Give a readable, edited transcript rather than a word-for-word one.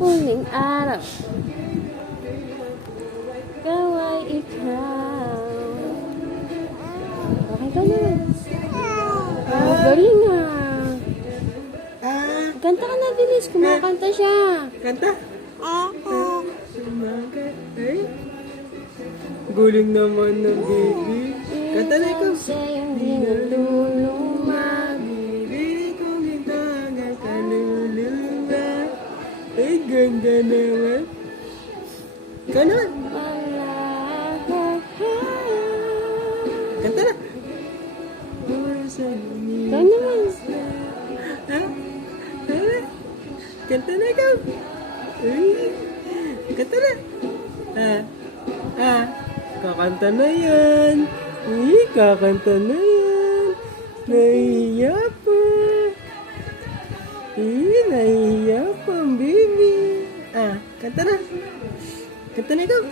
huling araw. Ikaw ay ikaw. Okay ka naman. Galing ah. Kanta ka na, bilis. Kumakanta siya. Kanta? Ay? Guling naman na baby. Kanta na ikaw. Sa'yong dinululuma. Bibig kong hintangan kaluluwa. Ay, ganda naman. Ikaw naman. Kanta na. Ikaw naman. Ha? Kanta na ikaw. Ay, kanta na. Kakanta na yan. Ay, kakanta na yan. Nahihiya pa. Ay, nahihiya pa, baby. Kanta na. Kanta na ikaw.